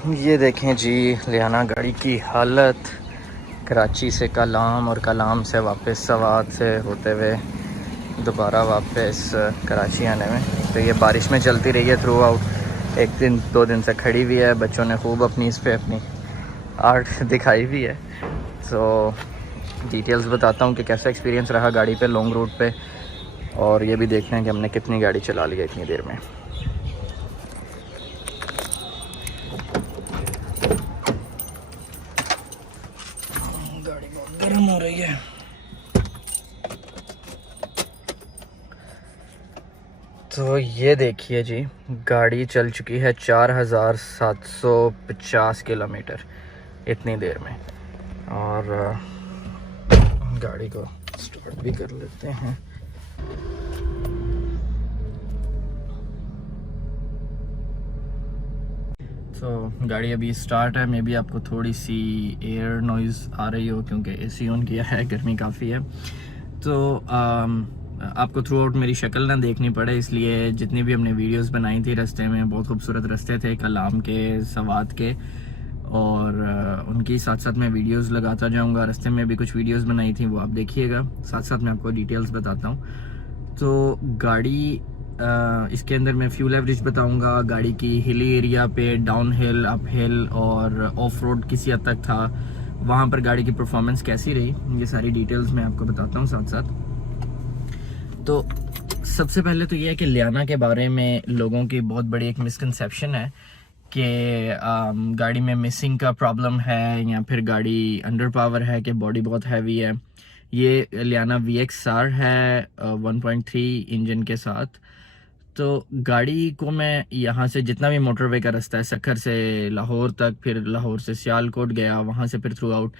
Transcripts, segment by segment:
ये देखें जी लियाना गाड़ी की हालत। कराची से कलाम और कलाम से वापस सवात से होते हुए दोबारा वापस कराची आने में। तो ये बारिश में चलती रही है थ्रू आउट। एक दिन 2 दिन से खड़ी हुई है। बच्चों ने खूब अपनी इस पे अपनी आर्ट दिखाई भी है। तो डिटेल्स बताता हूँ कि कैसा एक्सपीरियंस रहा गाड़ी पे लॉन्ग रूट पे, और ये भी देखना है कि हमने कितनी गाड़ी चला ली है इतनी देर में। गाड़ी बहुत गर्म हो रही है। तो ये देखिए जी, गाड़ी चल चुकी है 4750 किलोमीटर इतनी देर में। और गाड़ी को स्टार्ट भी कर लेते हैं। तो गाड़ी अभी स्टार्ट है। मे बी आपको थोड़ी सी एयर नॉइज़ आ रही हो क्योंकि एसी ऑन किया है, गर्मी काफ़ी है। तो आपको थ्रू आउट मेरी शक्ल ना देखनी पड़े, इसलिए जितनी भी हमने वीडियोस बनाई थी रास्ते में, बहुत खूबसूरत रास्ते थे कलाम के, सवात के, और उनकी साथ साथ मैं वीडियोस लगाता जाऊंगा। रास्ते में भी कुछ वीडियोस बनाई थी, वो आप देखिएगा। साथ साथ मैं आपको डिटेल्स बताता हूँ। तो गाड़ी इसके अंदर मैं फ्यूल एवरेज बताऊंगा, गाड़ी की हिली एरिया पे, डाउन हिल, अप हिल और ऑफ रोड किसी हद तक था, वहाँ पर गाड़ी की परफॉर्मेंस कैसी रही, ये सारी डिटेल्स मैं आपको बताता हूँ साथ साथ। तो सबसे पहले तो ये है कि लियाना के बारे में लोगों की बहुत बड़ी एक मिसकंसेप्शन है कि गाड़ी में मिसिंग का प्रॉब्लम है या फिर गाड़ी अंडर पावर है, कि बॉडी बहुत हैवी है। ये लियाना VXR है 1.3 इंजन के साथ। तो गाड़ी को मैं यहाँ से जितना भी मोटरवे का रास्ता है, सखर से लाहौर तक, फिर लाहौर से सियालकोट गया, वहाँ से फिर थ्रू आउट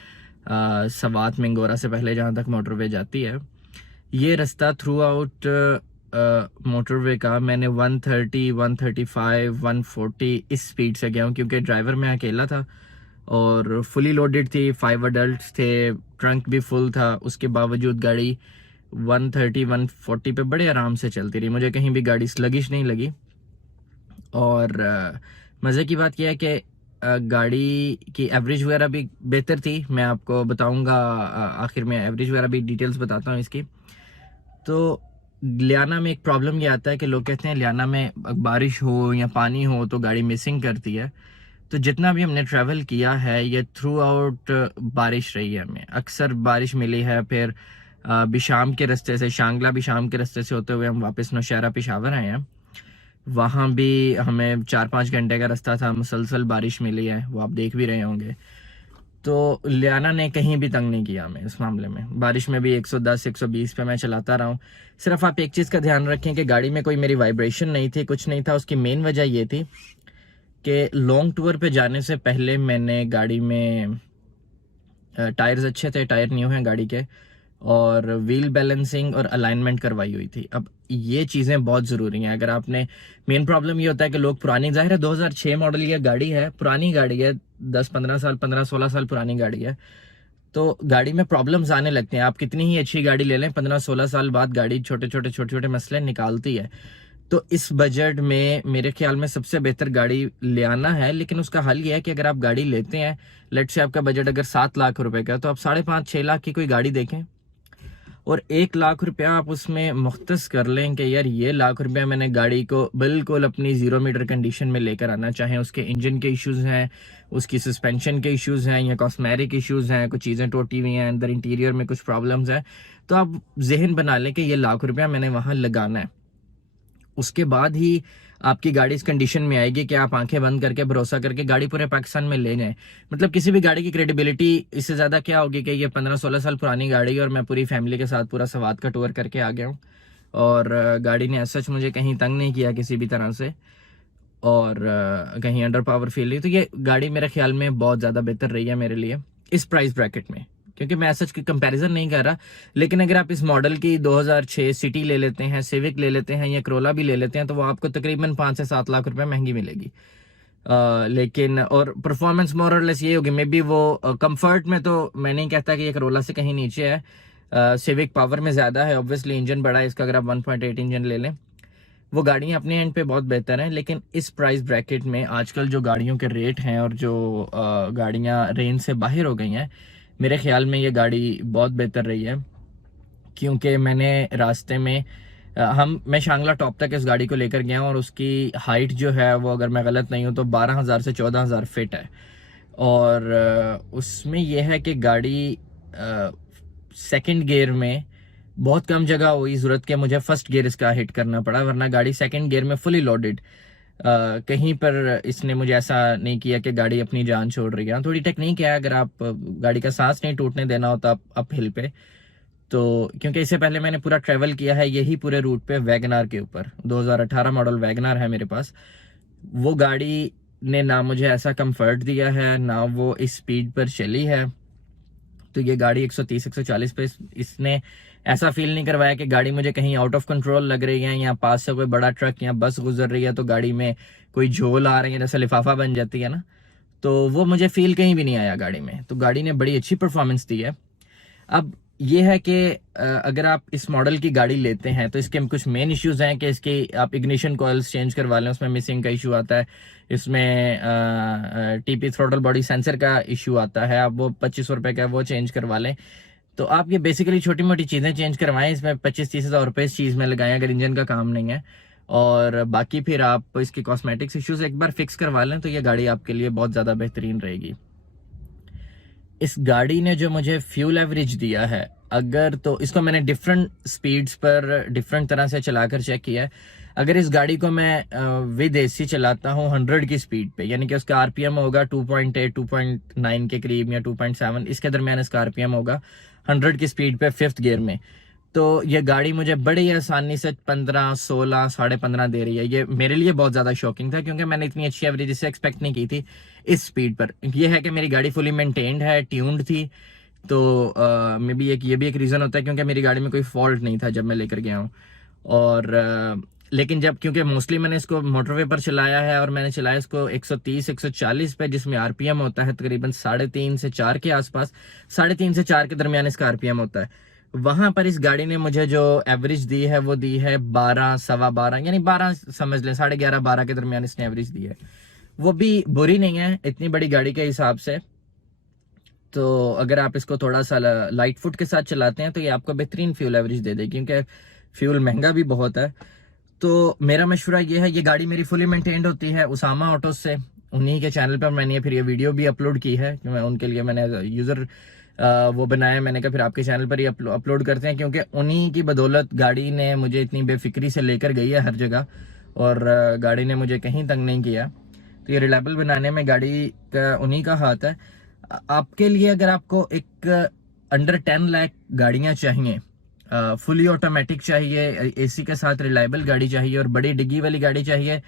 सवात मंगोरा से पहले जहाँ तक मोटरवे जाती है, ये रास्ता थ्रू आउट मोटरवे का मैंने 130, 135, 140 इस स्पीड से गया हूँ, क्योंकि ड्राइवर मैं अकेला था और फुली लोडेड थी, 5 अडल्ट थे, ट्रंक भी फुल था। उसके बावजूद गाड़ी 130, 140 पे बड़े आराम से चलती रही। मुझे कहीं भी गाड़ी स्लगिश नहीं लगी। और मज़े की बात यह है कि गाड़ी की एवरेज वगैरह भी बेहतर थी। मैं आपको बताऊंगा आखिर में, एवरेज वगैरह भी डिटेल्स बताता हूँ इसकी। तो लियाना में एक प्रॉब्लम ये आता है कि लोग कहते हैं लियाना में बारिश हो या पानी हो तो गाड़ी मिसिंग करती है। तो जितना भी हमने ट्रैवल किया है ये थ्रू आउट बारिश रही है, हमें अक्सर बारिश मिली है। फिर बिशाम के रास्ते से, शांगला बिशाम के रास्ते से होते हुए हम वापस नौशहरा पेशावर आए हैं। वहाँ भी हमें 4-5 घंटे का रास्ता था, मुसलसल बारिश मिली है, वो आप देख भी रहे होंगे। तो लियाना ने कहीं भी तंग नहीं किया हमें इस मामले में। बारिश में भी 110, 120 पे मैं चलाता रहा हूँ। सिर्फ आप एक चीज़ का ध्यान रखें कि गाड़ी में कोई मेरी वाइब्रेशन नहीं थी, कुछ नहीं था। उसकी मेन वजह ये थी कि लॉन्ग टूर पे जाने से पहले मैंने गाड़ी में टायर्स अच्छे थे, टायर न्यू हैं गाड़ी के, और व्हील बैलेंसिंग और अलाइनमेंट करवाई हुई थी। अब ये चीज़ें बहुत ज़रूरी हैं। अगर आपने, मेन प्रॉब्लम ये होता है कि लोग पुरानी, जाहिर है 2006 मॉडल की गाड़ी है, पुरानी गाड़ी है, 10-15 साल, 15-16 साल पुरानी गाड़ी है, तो गाड़ी में प्रॉब्लम्स आने लगते हैं। आप कितनी ही अच्छी गाड़ी ले लें, 15-16 साल बाद गाड़ी छोटे छोटे मसले निकालती है। तो इस बजट में मेरे ख्याल में सबसे बेहतर गाड़ी लियाना है। लेकिन उसका हल ये है कि अगर आप गाड़ी लेते हैं, लेट से आपका बजट अगर 7 लाख रुपए का, तो आप 5.5-6 लाख की कोई गाड़ी देखें और 1 लाख रुपया आप उसमें मुख्तस कर लें कि यार ये लाख रुपया मैंने गाड़ी को बिल्कुल अपनी 0 मीटर कंडीशन में लेकर आना। चाहे उसके इंजन के इश्यूज हैं, उसकी सस्पेंशन के इश्यूज हैं, या कॉस्मेटिक इश्यूज हैं, कुछ चीज़ें टूटी हुई हैं, अंदर इंटीरियर में कुछ प्रॉब्लम्स हैं, तो आप जहन बना लें कि ये लाख रुपया मैंने वहाँ लगाना है। उसके बाद ही आपकी गाड़ी इस कंडीशन में आएगी कि आप आंखें बंद करके भरोसा करके गाड़ी पूरे पाकिस्तान में ले जाएं। मतलब किसी भी गाड़ी की क्रेडिबिलिटी इससे ज़्यादा क्या होगी कि ये 15-16 साल पुरानी गाड़ी है और मैं पूरी फैमिली के साथ पूरा सवात का टूर करके आ गया हूँ, और गाड़ी ने सच मुझे कहीं तंग नहीं किया किसी भी तरह से, और कहीं अंडर पावर फील नहीं। तो ये गाड़ी मेरे ख्याल में बहुत ज़्यादा बेहतर रही है मेरे लिए इस प्राइस ब्रैकेट में, क्योंकि मैं सच की कंपैरिजन नहीं कर रहा। लेकिन अगर आप इस मॉडल की 2006 सिटी ले लेते हैं, सिविक ले लेते हैं, या करोला भी ले लेते हैं, तो वो आपको तकरीबन 5 से 7 लाख रुपए महंगी मिलेगी। लेकिन और परफॉर्मेंस मोर और लेस ये होगी, मे बी वो कंफर्ट में तो मैं नहीं कहता कि ये करोला से कहीं नीचे है। सिविक पावर में ज़्यादा है, ऑब्वियसली इंजन बड़ा है इसका, अगर आप 1.8 इंजन ले लें। वो गाड़ियाँ अपने एंड पे बहुत बेहतर हैं, लेकिन इस प्राइस ब्रैकेट में आजकल जो गाड़ियों के रेट हैं और जो गाड़ियाँ रेंज से बाहर हो गई हैं, मेरे ख्याल में ये गाड़ी बहुत बेहतर रही है। क्योंकि मैंने रास्ते में मैं शांगला टॉप तक इस गाड़ी को लेकर गया हूँ और उसकी हाइट जो है वो, अगर मैं गलत नहीं हूँ तो 12,000 से 14,000 फिट है। और उसमें यह है कि गाड़ी सेकंड गियर में बहुत कम जगह हुई ज़रूरत के मुझे फर्स्ट गियर इसका हिट करना पड़ा, वरना गाड़ी सेकंड गियर में फुली लोडेड। कहीं पर इसने मुझे ऐसा नहीं किया कि गाड़ी अपनी जान छोड़ रही है। थोड़ी टेक्निक है, अगर आप गाड़ी का सांस नहीं टूटने देना होता अप हिल पे, तो क्योंकि इससे पहले मैंने पूरा ट्रैवल किया है यही पूरे रूट पे वैगनार के ऊपर, 2018 मॉडल वैगनार है मेरे पास। वो गाड़ी ने ना मुझे ऐसा कंफर्ट दिया है, ना वो इस स्पीड पर चली है। तो ये गाड़ी 130 140 पे इसने ऐसा फील नहीं करवाया कि गाड़ी मुझे कहीं आउट ऑफ कंट्रोल लग रही है, या पास से कोई बड़ा ट्रक या बस गुजर रही है तो गाड़ी में कोई झोल आ रही है, जैसे लिफाफा बन जाती है ना, तो वो मुझे फील कहीं भी नहीं आया गाड़ी में। तो गाड़ी ने बड़ी अच्छी परफॉर्मेंस दी है। अब ये है कि अगर आप इस मॉडल की गाड़ी लेते हैं तो इसके कुछ मेन इश्यूज हैं कि इसकी आप इग्निशन कॉइल्स चेंज करवा लें, उसमें मिसिंग का इशू आता है। इसमें टीपी थ्रोटल बॉडी सेंसर का इशू आता है, आप वो 2500 रुपये का वो चेंज करवा लें। तो आप ये बेसिकली छोटी मोटी चीज़ें चेंज करवाएं, इसमें 25-30 हज़ार रुपये इस चीज़ में लगाएं अगर इंजन का काम नहीं है। और बाकी फिर आप इसकी कॉस्मेटिक्स इश्यूज एक बार फिक्स करवा लें तो ये गाड़ी आपके लिए बहुत ज़्यादा बेहतरीन रहेगी। इस गाड़ी ने जो मुझे फ्यूल एवरेज दिया है, अगर तो इसको मैंने डिफरेंट स्पीड्स पर डिफरेंट तरह से चलाकर चेक किया है। अगर इस गाड़ी को मैं विद एसी चलाता हूँ 100 की स्पीड पे, यानी कि उसका आरपीएम होगा 2.8 2.9 के करीब या 2.7 इसके दरमियान इसका आरपीएम होगा 100 की स्पीड पे 5th गियर में, तो ये गाड़ी मुझे बड़ी आसानी से 15 16 15.5 दे रही है। ये मेरे लिए बहुत ज़्यादा शॉकिंग था क्योंकि मैंने इतनी अच्छी एवरेज इससे एक्सपेक्ट नहीं की थी इस स्पीड पर। ये है कि मेरी गाड़ी फुली मेंटेन्ड है, ट्यून्ड थी, तो मे बी ये भी एक रीज़न होता है क्योंकि मेरी गाड़ी में कोई फॉल्ट नहीं था जब मैं लेकर गया हूँ। और लेकिन जब क्योंकि मोस्टली मैंने इसको मोटरवे पर चलाया है और मैंने चलाया इसको 130 140 पे, जिसमें आरपीएम होता है तकरीबन 3.5 से 4 के आसपास, 3.5 से 4 के दरमियान इसका आरपीएम होता है। वहां पर इस गाड़ी ने मुझे जो एवरेज दी है वो दी है 12 सवा 12, यानी 12 समझ लें, 11.5 12 के दरमियान इसने एवरेज दी है। वो भी बुरी नहीं है इतनी बड़ी गाड़ी के हिसाब से। तो अगर आप इसको थोड़ा सा लाइट फुट के साथ चलाते हैं तो ये आपको बेहतरीन फ्यूल एवरेज दे देगी, क्योंकि फ्यूल महंगा भी बहुत है। तो मेरा मशवरा ये है, ये गाड़ी मेरी फुली मेंटेन्ड होती है उसामा ऑटोज से, उन्हीं के चैनल पर मैंने फिर ये वीडियो भी अपलोड की है, उनके लिए मैंने यूज़र वो बनाया। मैंने कहा फिर आपके चैनल पर ही अपलोड करते हैं, क्योंकि उन्हीं की बदौलत गाड़ी ने मुझे इतनी बेफिक्री से लेकर गई है हर जगह, और गाड़ी ने मुझे कहीं तंग नहीं किया। तो ये रिलायबल बनाने में गाड़ी का उन्हीं का हाथ है। आपके लिए अगर आपको एक अंडर 10 लाख गाड़ियाँ चाहिए, फुली ऑटोमेटिक चाहिए, एसी के साथ रिलायबल गाड़ी चाहिए और बड़ी डिग्गी वाली गाड़ी चाहिए,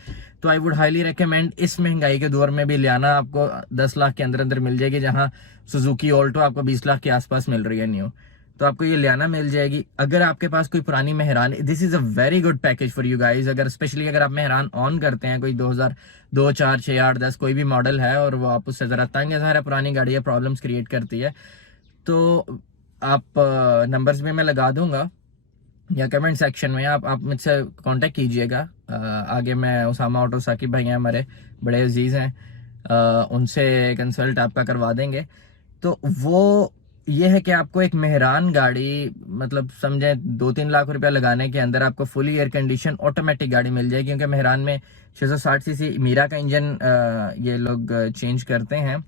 तो आई वुड हाईली रेकमेंड, इस महंगाई के दौर में भी लियाना आपको 10 लाख के अंदर अंदर मिल जाएगी, जहां सुजुकी ऑल्टो आपको 20 लाख के आसपास मिल रही है न्यू, तो आपको ये लियाना मिल जाएगी। अगर आपके पास कोई पुरानी Mehran, this is a very good package for you guys. अगर स्पेशली अगर आप मेहरान ऑन करते हैं, कोई 2002 4 6 8 10 कोई भी मॉडल है और वो आप उससे जरा तंग है, सारा पुरानी गाड़ी है, प्रॉब्लम्स क्रिएट करती है, तो आप नंबर्स भी मैं लगा दूंगा या कमेंट सेक्शन में, आप मुझसे कांटेक्ट कीजिएगा। आगे मैं उसामा ऑटो साकिब भाई हैं हमारे, बड़े अजीज़ हैं, उनसे कंसल्ट आपका करवा देंगे। तो वो ये है कि आपको एक मेहरान गाड़ी, मतलब समझे 2-3 लाख रुपया लगाने के अंदर आपको फुली एयर कंडीशन ऑटोमेटिक गाड़ी मिल जाएगी, क्योंकि मेहरान में 660 सीसी मीरा का इंजन ये लोग चेंज करते हैं।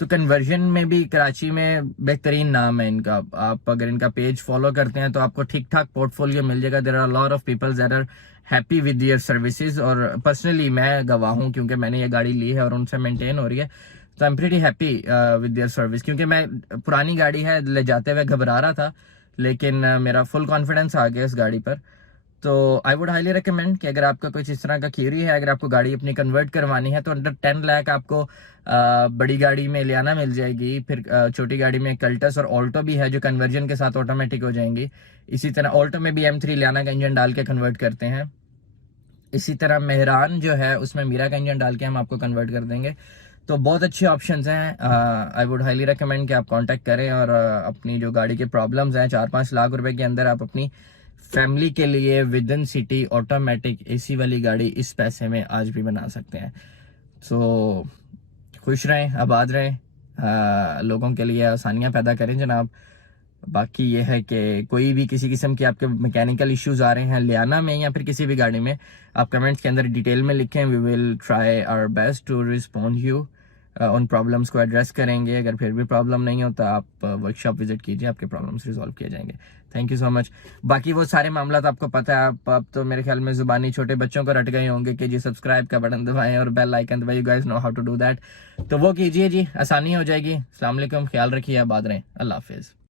तो कन्वर्जन में भी कराची में बेहतरीन नाम है इनका। आप अगर इनका पेज फॉलो करते हैं तो आपको ठीक ठाक पोर्टफोलियो मिल जाएगा। There are lot of people that are happy with their services, और पर्सनली मैं गवाह हूँ क्योंकि मैंने ये गाड़ी ली है और उनसे मेंटेन हो रही है, तो I am pretty happy with their service. क्योंकि मैं पुरानी गाड़ी है, ले जाते हुए घबरा रहा था, लेकिन मेरा फुल कॉन्फिडेंस आ गया इस गाड़ी पर। तो आई वुड हाईली रिकमेंड कि अगर आपका कुछ इस तरह का क्यूरी है, अगर आपको गाड़ी अपनी कन्वर्ट करवानी है, तो अंडर 10 लाख आपको बड़ी गाड़ी में लियाना मिल जाएगी। फिर छोटी गाड़ी में कल्टस और ऑल्टो भी है जो कन्वर्जन के साथ ऑटोमेटिक हो जाएंगी। इसी तरह ऑल्टो में भी M3 लियाना का इंजन डाल के कन्वर्ट करते हैं। इसी तरह मेहरान जो है उसमें मीरा का इंजन डाल के हम आपको कन्वर्ट कर देंगे। तो बहुत अच्छे ऑप्शंस हैं। आई वुड हाईली रिकमेंड कि आप कांटेक्ट करें और अपनी जो गाड़ी के प्रॉब्लम्स हैं, 4-5 लाख रुपए के अंदर आप अपनी फैमिली के लिए with in city automatic AC वाली गाड़ी इस पैसे में आज भी बना सकते हैं। सो खुश रहें, आबाद रहें, लोगों के लिए आसानियां पैदा करें जनाब। बाकी ये है कि कोई भी किसी किस्म के आपके मैकेनिकल इश्यूज आ रहे हैं लियाना में या फिर किसी भी गाड़ी में, आप कमेंट्स के अंदर डिटेल में लिखें। We will try our best to respond you, उन प्रॉब्लम्स को एड्रेस करेंगे। अगर फिर भी प्रॉब्लम नहीं होता आप वर्कशॉप विजिट कीजिए, आपके प्रॉब्लम्स रिजॉल्व किए जाएंगे। Thank you so much. बाकी वो सारे मामला तो आपको पता है, आप तो मेरे ख्याल में जुबानी छोटे बच्चों को रट गए होंगे कि जी सब्सक्राइब का बटन दबाएं और बेल आइकन दबाएं। You guys know how to do that, तो वो कीजिए जी, आसानी हो जाएगी। अस्सलाम वालेकुम, ख्याल रखिए, आबाद रहें, अल्लाह हाफिज़।